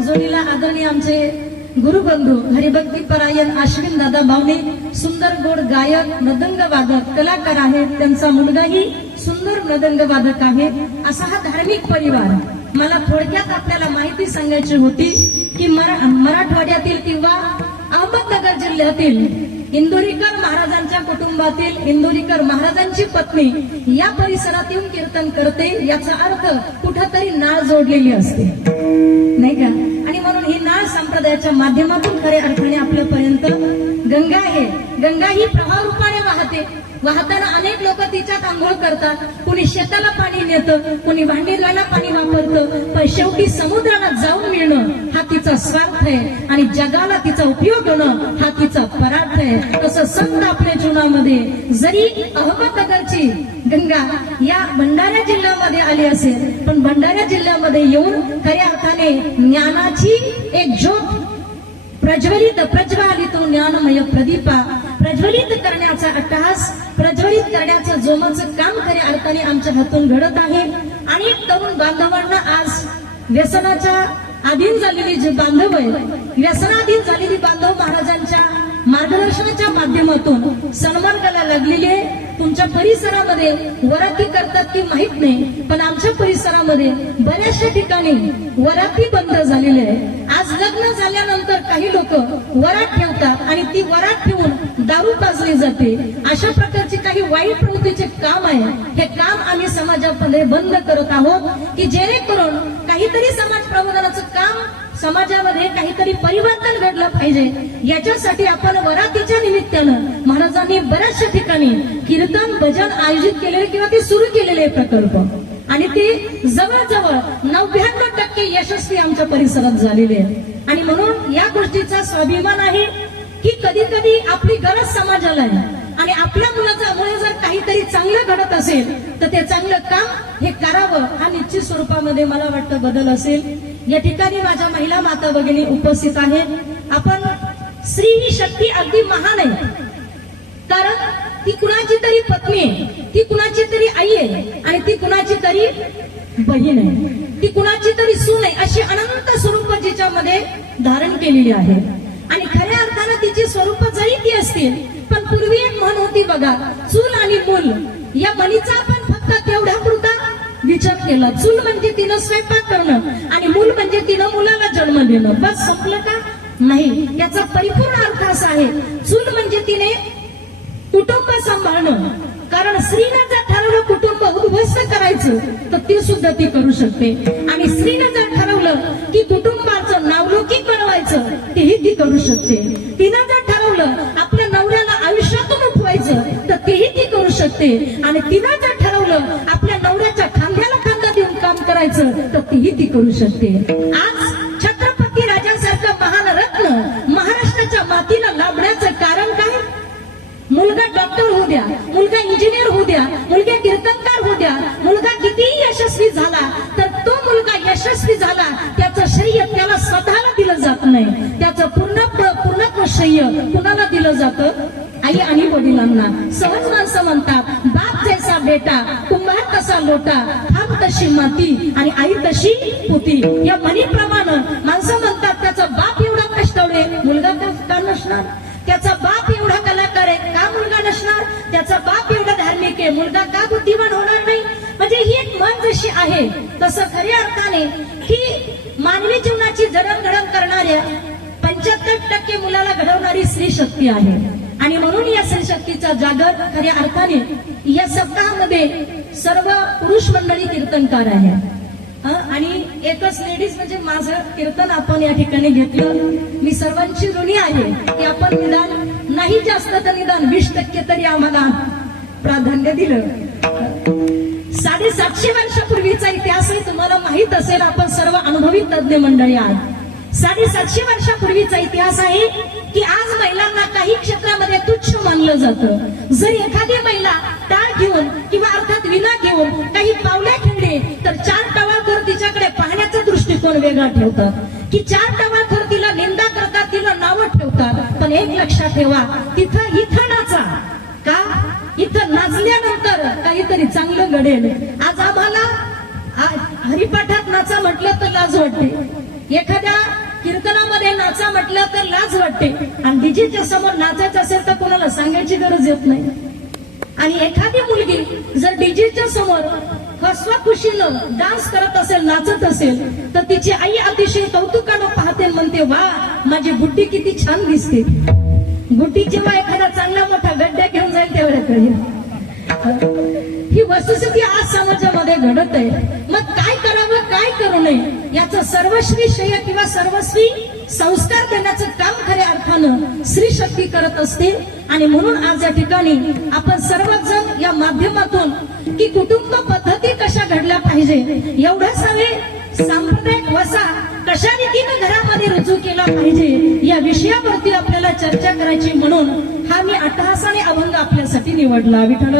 जोडीला आदरणीय आमचे गुरुबंधू हरिभक्ती परायण अश्विन दादा भावने सुंदर गोड गायक मृदंग वादक कलाकार आहेत. त्यांचा मुलगाही सुंदर मृदंग वादक आहे. असा हा धार्मिक परिवार. मला थोडक्यात आपल्याला माहिती सांगायची होती की मरा- मराठवाड्यातील किंवा अहमदनगर जिल्ह्यातील इंदोरीकर महाराजांच्या कुटुंबातील इंदोरीकर महाराजांची पत्नी या परिसरात येऊन कीर्तन करते याचा अर्थ कुठंतरी नाळ जोडलेली असते. नाही का? आणि म्हणून ही नाळ संप्रदायाच्या माध्यमातून खऱ्या अर्थाने आपल्यापर्यंत गंगा आहे. गंगा ही प्रवाह रूपाने वाहते. वाहताना अनेक लोक तिच्यात आंघोळ करतात. कुणी शेताला पाणी नेतं कुणी भांडी धुवायला पाणी वापरतं पण शेवटी समुद्राला जाऊन तिचा स्वार्थ आहे आणि जगाला तिचा उपयोग होणं हा तिचा परार्थ आहे. तसं संत आपल्या जीवनामध्ये जरी अहमदनगरची गंगा या भंडारा जिल्ह्यामध्ये आली असेल पण भंडारा जिल्ह्यामध्ये येऊन खऱ्या अर्थाने ज्ञानाची एक ज्योत प्रज्वलित प्रज्वालित ज्ञानमय प्रदीपा. प्रज्वलित करण्याचा अट्टहास प्रज्वलित करण्याचं जोमाचं काम खऱ्या अर्थाने आमच्या हातून घडत आहे. आणि तरुण बांधवांना आज व्यसनाच्या अधीन झालेली जे बांधव आहे व्यसनाधीन झालेली बांधव महाराजांच्या मार्गदर्शनाच्या माध्यमातून सन्मार्गाला लागलेली आहे. तुमच्या परिसरामध्ये वराती करतात की माहीत नाही पण आमच्या परिसरामध्ये बऱ्याचशा ठिकाणी वराती बंद झालेली आहे लग्न झाल्यानंतर काही लोक वरात ठेवतात आणि ती वरात ठेवून दारू पाजली जाते. अशा प्रकारचे काही वाईट प्रवृत्तीचे काम आहे. हे काम आम्ही समाजामध्ये बंद करत आहोत की जेणेकरून काहीतरी समाज प्रबोधनाचं काम समाजामध्ये काहीतरी परिवर्तन घडलं पाहिजे. याच्यासाठी आपण वरातीच्या निमित्तानं महाराजांनी बऱ्याचशा ठिकाणी कीर्तन भजन आयोजित केलेले किंवा ते सुरू केलेले प्रकल्प. आणि ते जवळजवळ नव्याण्णव टक्के यशस्वी आमच्या परिसरात झालेले आहे. आणि म्हणून या गोष्टीचा स्वाभिमान आहे की कधी कधी आपली गरज समाजाला आहे. आणि आपल्या मुलाचा मुळे जर काहीतरी चांगलं घडत असेल तर ते चांगलं काम हे करावं हा निश्चित स्वरूपामध्ये मला वाटतं बदल असेल. या ठिकाणी माझ्या महिला माता भगिनी उपस्थित आहेत. आपण स्त्री ही शक्ती अगदी महान आहे. कारण ती कुणाची तरी पत्नी आहे ती कुणाची तरी आई आहे आणि ती कुणाची तरी बहीण आहे. ती कुणाची तरी सून आहे अशी अनंत स्वरूप जिच्यामध्ये धारण केलेली आहे. आणि खऱ्या अर्थानं तिची स्वरूप जरी ती असतील पण पूर्वी एक म्हण होती बघा चूल आणि मूल या म्हणीचा आपण फक्त तेवढ्या पुरता विचार केला. चूल म्हणजे तिनं स्वयंपाक करणं आणि मूल म्हणजे तिनं मुलाला जन्म देणं. बस संपलं का? नाही. याचा परिपूर्ण अर्थ असा आहे चूल म्हणजे तिने कुटुंब सांभाळणं. कारण स्त्रीनं जर ठरवलं कुटुंब उद्ध्वस्त करायचं तर ते सुद्धा ती करू शकते. आणि स्त्रीनं जर ठरवलं की कुटुंबाचं नावलौकिक बनवायचं तेही ती करू शकते. तिनं जर ठरवलं आपल्या नवऱ्याला आयुष्यातून उठवायचं तर तेही ती करू शकते. आणि तिनं जर ठरवलं आपल्या नवऱ्याच्या खांद्याला खांदा देऊन काम करायचं तर तेही ती करू शकते. आज द्या. मुलगा इंजिनियर होऊ द्या. मुलगा कीर्तनकार होऊ द्या. मुलगा कितीही यशस्वी झाला तर तो मुलगा यशस्वी झाला त्याचं श्रेय त्याला स्वतःला दिलं जात नाही. त्याचं पूर्ण पूर्णत्व श्रेय कुणाला दिलं जातं? आई आणि वडिलांना. सहज माणसं म्हणतात बाप जैसा बेटा कुंभार तसा लोटा थांब तशी माती आणि आई तशी पुती. या मनीप्रमाणे अर्थाने की मानवी जीवनाची जडणघडण करणाऱ्या पंच्याहत्तर टक्के मुलाला घडवणारी स्त्री शक्ती आहे. आणि म्हणून या स्त्री शक्तीचा जागर खऱ्या अर्थाने या सप्ताहामध्ये सर्व पुरुष मंडळी कीर्तनकार आहे आणि एकच लेडीज म्हणजे माझं कीर्तन आपण या ठिकाणी घेतलं. मी सर्वांची ऋणी आहे. की आपण निदान नाही जास्त तर निदान वीस टक्के तरी आम्हाला प्राधान्य दिलं. साडेसातशे वर्षापूर्वीचा इतिहास आहे. तुम्हाला माहीत असेल आपण सर्व अनुभवी तज्ञ मंडळी आहात. साडेसातशे वर्षापूर्वीचा इतिहास आहे की आज महिलांना काही क्षेत्रामध्ये तुच्छ मानलं जातं. जर एखादी महिला टाळ घेऊन किंवा अर्थात विना घेऊन काही पावल्या खेळले तर चार टवाळखोर तिच्याकडे पाहण्याचा दृष्टिकोन वेगळा ठेवतात. की चार टवाळखोर तिला निंदा करतात तिला नावं ठेवतात. पण एक लक्षात ठेवा तिथं इथं नाचा. का? इथं नाचल्यानंतर काहीतरी चांगलं घडेल. आज आम्हाला हरिपाठात नाचा म्हटलं तर लाज वाटते. एखाद्या कीर्तनामध्ये नाचा म्हटलं तर लाज वाटते. आणि डीजेच्या समोर नाचायचं असेल तर कोणाला सांगायची गरज येत नाही. आणि एखादी मुलगी जर डीजेच्या समोर हसवा खुशीनं डान्स करत असेल नाचत असेल तर तिची आई अतिशय कौतुकानं पाहते म्हणते वा माझी गुड्डी किती छान दिसते. गुड्डी जेव्हा एखादा चांगला मोठा गड्ड्या घेऊन जाईल तेवढ्या कळेल ही वस्तुस्थिती आज समाजामध्ये घडत आहे मग काय करावं काय करू नये? याचं सर्वश्री श्रेय किंवा सर्वस्वी संस्कार देण्याचं काम खऱ्या अर्थानं स्त्री शक्ती करत असते. आणि म्हणून आज या ठिकाणी आपण सर्वजण या माध्यमातून की कुटुंब पद्धती कशा घडल्या पाहिजे एवढंच सगळे सांप्रदायिक वसा कशा रीतीने घरामध्ये रुजू केला पाहिजे? या विषयावरती आपल्याला चर्चा करायची म्हणून हा मी अट्टहासाने अभंग आपल्यासाठी निवडला. विठ्ठल.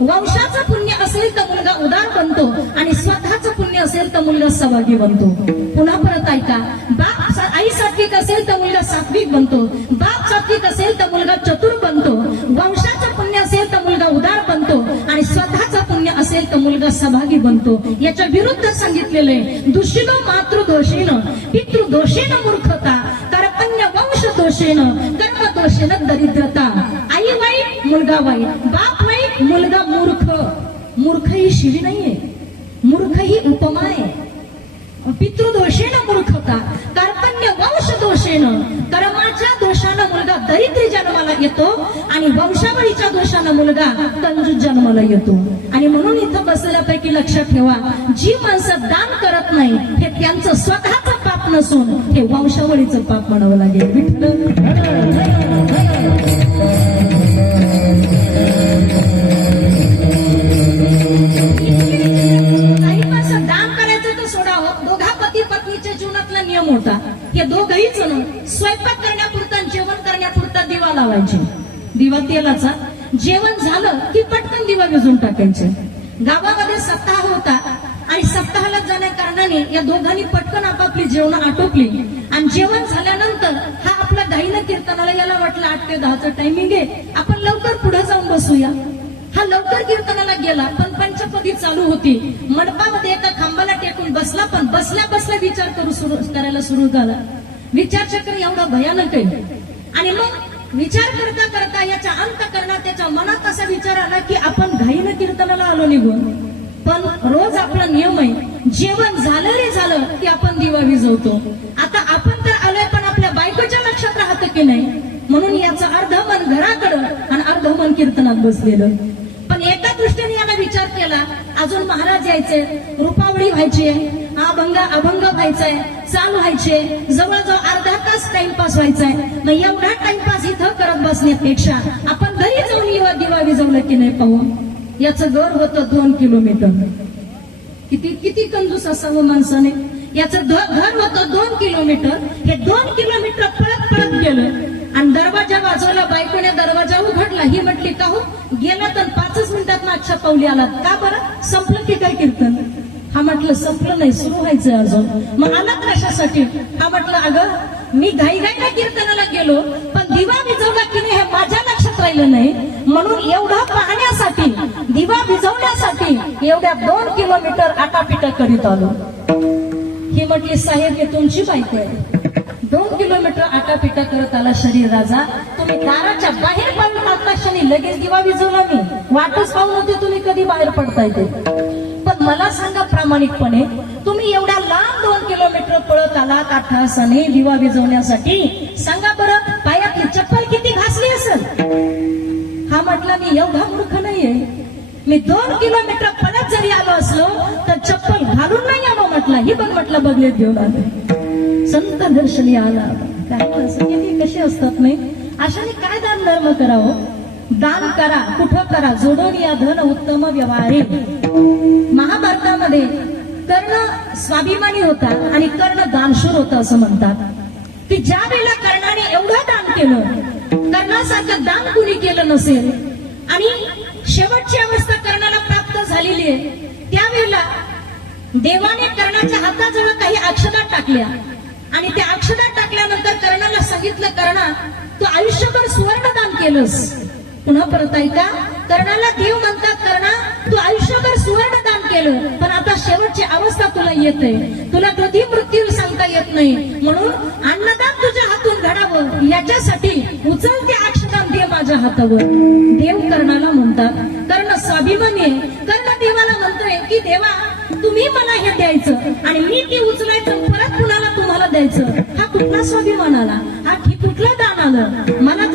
वंशाचं पुण्य असेल तर मुलगा उदार बनतो आणि स्वतःचं पुण्य असेल तर मुलगा सहभागी बनतो. पुन्हा परत ऐका. बाप आई सात्विक असेल तर मुलगा सात्विक बनतो. बाप सात्विक असेल तर मुलगा चतुर बनतो. वंशाचं पुण्य असेल तर मुलगा उदार बनतो आणि स्वतःचं पुण्य असेल तर मुलगा सहभागी बनतो. याच्या विरुद्ध सांगितलेलं आहे दुशिनो मातृदोषेनं पितृदोषेन मूर्खता कर्पण्य वंश दोषेन कर्मदोषेन दरिद्रता. आई वाईट मुलगा वाईट. बाप मुलगा मूर्ख. मूर्ख ही शिवी नाहीये. मूर्ख ही उपमा आहे. पितृदोषेनं मूर्खता कार्पण्य वंश दोषेन कर्माच्या दोषानं मुलगा दरिद्री जन्माला येतो आणि वंशावळीच्या दोषानं मुलगा कंजूस जन्माला येतो. आणि म्हणून इथं बसल्यापैकी लक्षात ठेवा जी माणसं दान करत नाही हे त्यांचं स्वतःचं पाप नसून हे वंशावळीचं पाप म्हणावं लागेल. विठ्ठल. दोघही जण स्वयंपाक करण्यापुरता जेवण करण्यापुरता दिवा लावायचे. दिवा तेलाचा. जेवण झालं की पटकन दिवा विजून टाकायचे. गावामध्ये सप्ताह होता आणि सप्ताहाला जाण्या कारणाने या दोघांनी पटकन आपापली जेवण आटोपली. आणि जेवण झाल्यानंतर हा आपला घाईनं कीर्तनाला याला वाटलं आठ ते दहाचं टायमिंग आहे. आपण लवकर पुढे जाऊन बसूया. हा लवकर कीर्तनाला गेला पण पंचपदी चालू होती. मंडपामध्ये एका खांबाला टेकून बसला पण बसल्या बसल्या विचार करू सुरू करायला सुरू झाला. विचारचक्र एवढा भयानक आहे. आणि मग विचार करता करता याच्या अंत करणार त्याच्या मनात असा विचार आला की आपण घाईनं कीर्तनाला आलो निघून. पण रोज आपला नियम आहे जेवण झालं रे झालं की आपण दिवा विजवतो आता आपण तर आलोय पण आपल्या बायकोच्या लक्षात राहतं की नाही? म्हणून याचं अर्ध मन घराकडं आणि अर्ध मन कीर्तनात बसलेलं पण एका दृष्टीने याला विचार केला अजून महाराज यायचे रुपावळी व्हायची अभंग अभंग व्हायचाय चाल व्हायचे जवळजवळ अर्धा तास टाइमपास व्हायचाय मग एवढा टाइमपास इथं करत बसण्यापेक्षा आपण घरी जाऊन युवा दिवा विजवलं की नाही पाहू? याचं घर होतं दोन किलोमीटर. किती किती कंजूस असावं माणसाने? याचं घर होतं दोन किलोमीटर. हे दोन किलोमीटर पळत पळत गेलं. आणि दरवाजा वाजवला बायकोने दरवाजा उघडला. ही म्हटली का हो गेला तर मिनिटात मागच्या पावली आलात. का बरं? संपलं की काय कीर्तन? हा म्हटलं संपलं नाही सुरू व्हायचं अजून. मग आलात कशासाठी? हा म्हटलं अगं मी घाई घाईला कीर्तनाला गेलो पण दिवा विजवला की नाही हे माझ्या लक्षात राहिलं नाही. म्हणून एवढं पाहण्यासाठी दिवा भिजवण्यासाठी एवढ्या दोन किलोमीटर आटापिटा करीत आलो ही म्हटली साहेब हे तुमची माहिती आहे. दोन किलोमीटर आटापिटा करत आला शरीर राजा. तुम्ही दाराच्या बाहेर पाऊल क्षणी लगेच दिवा विजवला मी. वाटच पाहून होते तुम्ही कधी बाहेर पडताय ते पण मला सांगा प्रामाणिकपणे तुम्ही एवढ्या लांब दोन किलोमीटर पळत आलात अठ्ठासाने दिवा विजवण्यासाठी सांगा बरं पायातली चप्पल किती घासली असेल? हा म्हटला मी एवढा मूर्ख नाहीये. मी दोन किलोमीटर पळत जरी आलो असलो तर चप्पल घालून नाही आलो म्हटलं. ही पण म्हटलं बघलेत घेऊन आलो संत दर्शनी आला. काय कशी असतात नाही? अशाने काय दान धर्म करावं? दान करा कुठं करा जोडून या धन उत्तम व्यवहारे. महाभारतामध्ये कर्ण स्वाभिमानी होता आणि कर्ण दानशूर होता असं म्हणतात. की ज्या वेळेला कर्णाने एवढं दान केलं कर्णासारखं दान कुणी केलं नसेल आणि शेवटची अवस्था कर्णाला प्राप्त झालेली आहे त्यावेळेला देवाने कर्णाच्या हाताजवळ काही अक्षदा टाकल्या. आणि त्या अक्षदा टाकल्यानंतर कर्णाला सांगितलं कर्णा तू आयुष्यभर सुवर्ण दान केलंस. पुन्हा परत ऐका कर्णाला देव म्हणतात कर्णा तू आयुष्यभर सुवर्ण दान केलं पण आता शेवटची अवस्था तुला येते. तुला कधी मृत्यू सांगता येत नाही. म्हणून अन्नदान तुझ्या हातून घडावं. याच्यासाठी उचल ते अक्षदान दे माझ्या हातावर. देव कर्णाला म्हणतात कर्ण स्वाभिमानी आहे. कर्ण देवाला म्हणतोय की देवा तुम्ही मला हे द्यायचं आणि मी ते उचलायचं परत कुणाला तुम्हाला द्यायचं? हा कुठला स्वाभिमान आला? हा कुठला दान आलं? मला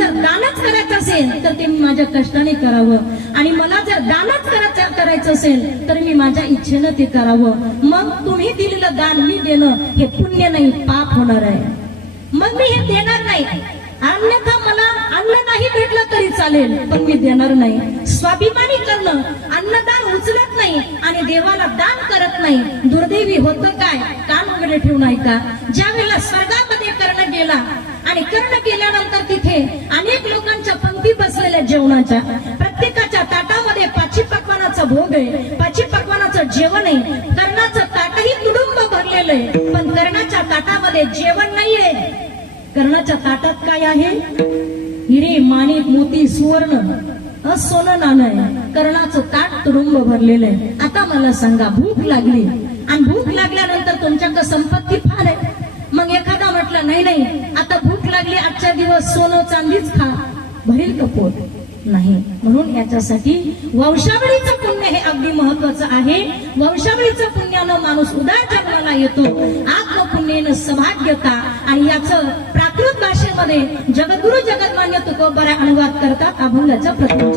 असेल तर ते मी माझ्या कष्टाने करावं. आणि मला जर दानच करायचं करायचं असेल तर मी माझ्या इच्छेनं ते करावं. मग तुम्ही दिलेलं दान मी देणं हे पुण्य नाही पाप होणार आहे. मग मी हे देणार नाही. अन्यथा मला अन्न नाही भेटलं तरी चालेल पण मी देणार नाही. स्वाभिमानी करणं अन्नदान उचलत नाही आणि देवाला दान करत नाही. दुर्दैवी होतं काय? कान वगैरे ठेवून ऐका. ज्या वेळेला स्वर्गामध्ये कर्ण गेला आणि कर्ण केल्यानंतर तिथे अनेक लोकांच्या पंक्ती बसलेल्या जेवणाच्या प्रत्येकाच्या ताटामध्ये पाची पकवानाचा भोग आहे पाची पकवानाचं जेवण आहे. कर्णाचं ताटही तुडुंब भरलेलं आहे. पण कर्णाच्या ताटामध्ये जेवण नाहीये. कर्णाच्या ताटात काय आहे? हिरे माणिक मोती सुवर्ण असोन सोनं नाणं आहे. कर्णाचं ताट तुडुंब भरलेलं आहे. आता मला सांगा भूक लागली. आणि भूक लागल्यानंतर तुमच्याकडे संपत्ती फार आहे. मग एखादा म्हटलं नाही नाही आता लागली आजच्या दिवस सोनं चांदीच खा. भरील कपोट नाही. म्हणून याच्यासाठी वंशावळीचं पुण्य हे अगदी महत्वाचं आहे. वंशावळीचं पुण्यानं माणूस उदार जन्माला येतो. आत्मपुण्येनं सभाग्यता. आणि याचं प्राकृत भाषेमध्ये जगद्गुरु जगन्मान्य तुकोबऱ्या अनुवाद करतात अभंगाचा प्रथम